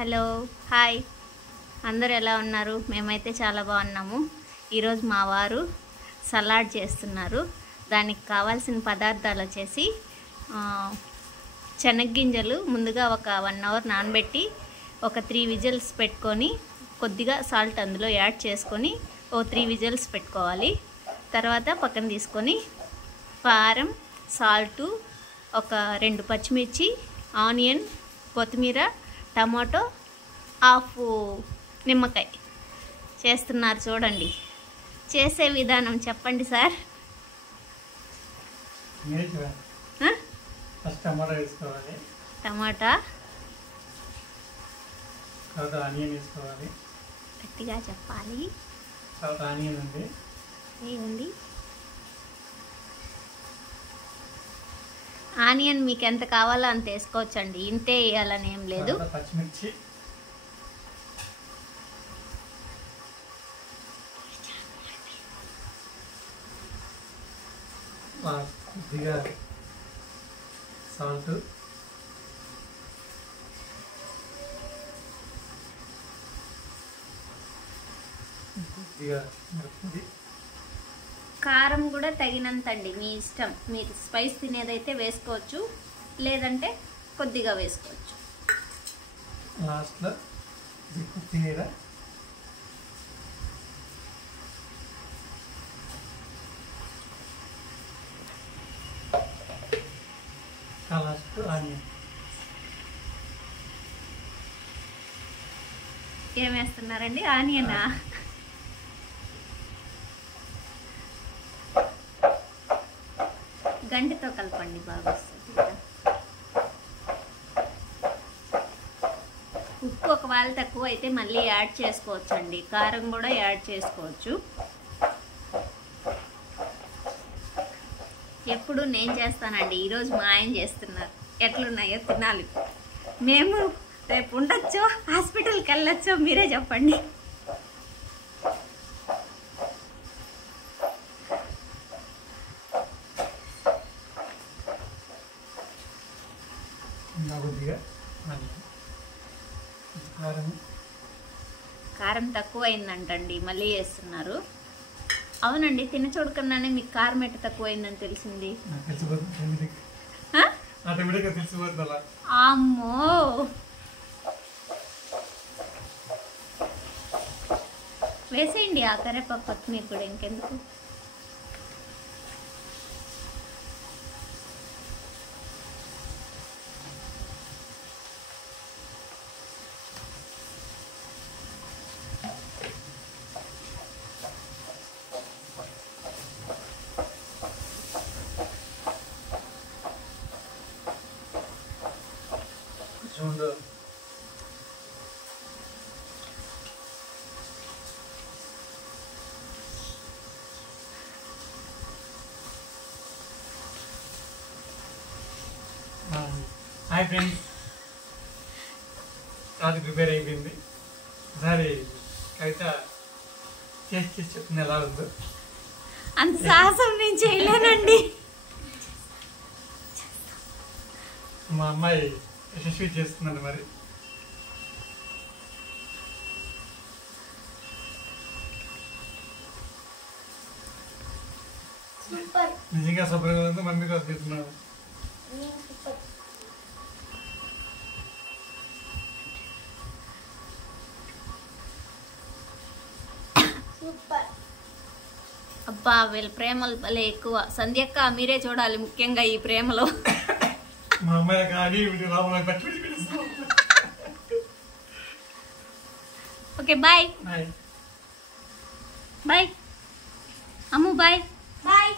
Hello hi అందరూ ఎలా ఉన్నారు? మేమైతే చాలా బాగున్నాము. ఈరోజు మా వారు సలాడ్ చేస్తున్నారు. దానికి కావాల్సిన పదార్థాలు వచ్చేసి శనగ్గింజలు ముందుగా ఒక 1 అవర్ నానబెట్టి ఒక 3 విజిల్స్ పెట్టుకొని కొద్దిగా సాల్ట్ అందులో యాడ్ చేసుకొని 3 విజిల్స్ పెట్టుకోవాలి. తర్వాత పక్కన తీసుకొని కారం, సాల్టు, ఒక 2 పచ్చిమిర్చి, ఆనియన్, కొత్తిమీర, టమాటో, హాఫ్ నిమ్మకాయ చేస్తున్నారు. చూడండి, చేసే విధానం చెప్పండి సార్. ఫస్ట్ టమాటా వేసుకోవాలి, టమాటా తర్వాత ఆనియన్ వేసుకోవాలి. గట్టిగా చెప్పాలి. తర్వాత ఆనియన్ ఉంది, ఏముంది ఆనియన్ మీకు ఎంత కావాలో అంత వేసుకోవచ్చండి, ఇంతే వేయాలని ఏం లేదు. పచ్చిమిర్చి, కొద్దిగా సాల్ట్, కొద్దిగా మిరప్పొడి, కారం కూడా తగినంత అండి, మీ ఇష్టం. మీరు స్పైస్ తినేదైతే వేసుకోవచ్చు, లేదంటే కొద్దిగా వేసుకోవచ్చు. లాస్ట్లో కొత్తిమీర, లాస్ట్ ఆనియన్. ఏం వేస్తున్నారండి? ఆనియనా? గంటితో కలపండి, బాగా వస్తుంది. ఉప్పు ఒకవేళ తక్కువ అయితే మళ్ళీ యాడ్ చేసుకోవచ్చు అండి, కారం కూడా యాడ్ చేసుకోవచ్చు. ఎప్పుడు నేను చేస్తానండి, ఈరోజు మా ఆయన చేస్తున్నారు. ఎట్లున్నాయో తినాలి. మేము రేపు ఉండొచ్చో హాస్పిటల్కి వెళ్ళొచ్చో మీరే చెప్పండి. కారం తక్కువ అయిందంటండి, మళ్ళీ వేస్తున్నారు. అవునండి, తిన చూడకుండానే మీకు కారం ఎట్ట తక్కువ అయిందని తెలిసింది. అమ్మో, వేసేయండి ఆ కరేపాకు, కొత్తిమీర కూడా, ఇంకెందుకు. హాయ్ ఫ్రెండ్స్, అది ప్రిపేర్ అయిపోయింది. ఒకసారి కవిత చేసి చెప్తుంది ఎలా ఉందో. అంత సాహసం నేను చేయలేనండి. మా అమ్మాయి యశస్వి చేస్తుందండి. మరి నిజంగా సూపర్గా ఉంది. మమ్మీ కోసం చేస్తున్నాను. అబ్బా, వీళ్ళ ప్రేమలు భలే ఎక్కువ. సంధ్యక్క మీరే చూడాలి ముఖ్యంగా ఈ ప్రేమలో. మా అమ్మాయి కానీ ఓకే, బాయ్ బాయ్ బాయ్ అమ్ము, బాయ్ బాయ్.